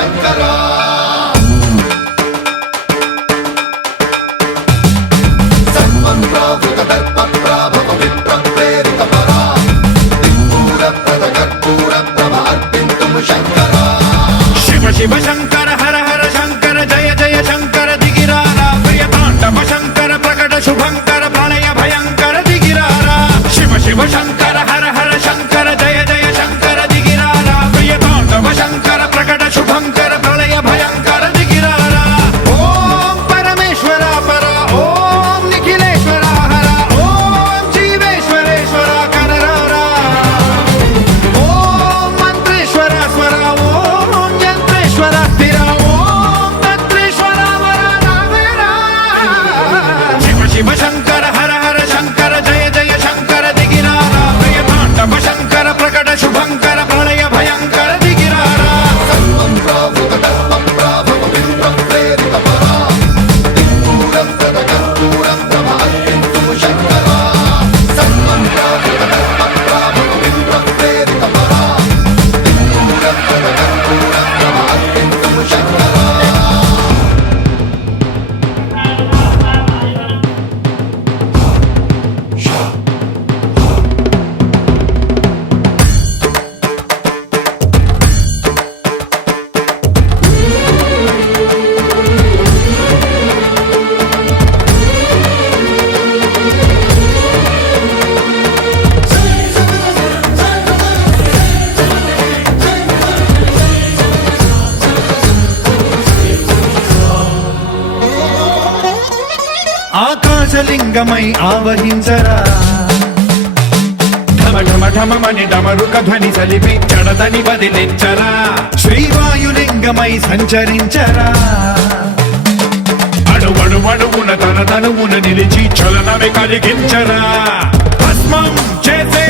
శంకరా శివ శివ శంకర హర హర శంకర జయ జయ శంకర దిగిరారా ప్రియతాండవ శంకర ప్రకట శుభంకర ప్రళయ భయంకర దిగిరారా శివ శివ శంకర హర హర శంకర జయ జయ శంకర దిగిరారా ప్రియతాండవ శంకర ప్రకట శుభంకర ప్రళయ భయంకర దిగిరారా ఓం పరమేశ్వర పర ఓం నిఖిలేశ్వర హర ఓం జీవేశ్వరేశ్వర కరరారా ఓం మంత్రేశ్వర స్వర ఓం యంత్రేశ్వర స్థిర ఓం తంత్రేశ్వర వర రావేరా శివ శివ శంకర హర హర శంకర జయ జయ శంకర దిగిరారా ప్రియతాండవ శంకర ప్రకట శుభంకర ప్రళయ భయంకర దిగిరారా ఆకాశలింగమై ఆవహించరా ఢమ ఢమ ఢమమని డమరుక ధ్వని సలిపి జడదని వదిలించరా శ్రీవాయులింగమై సంచరించరా అణువణువున తన తనువున నిలిచి చలనమే కలిగించరా భస్మం చేసే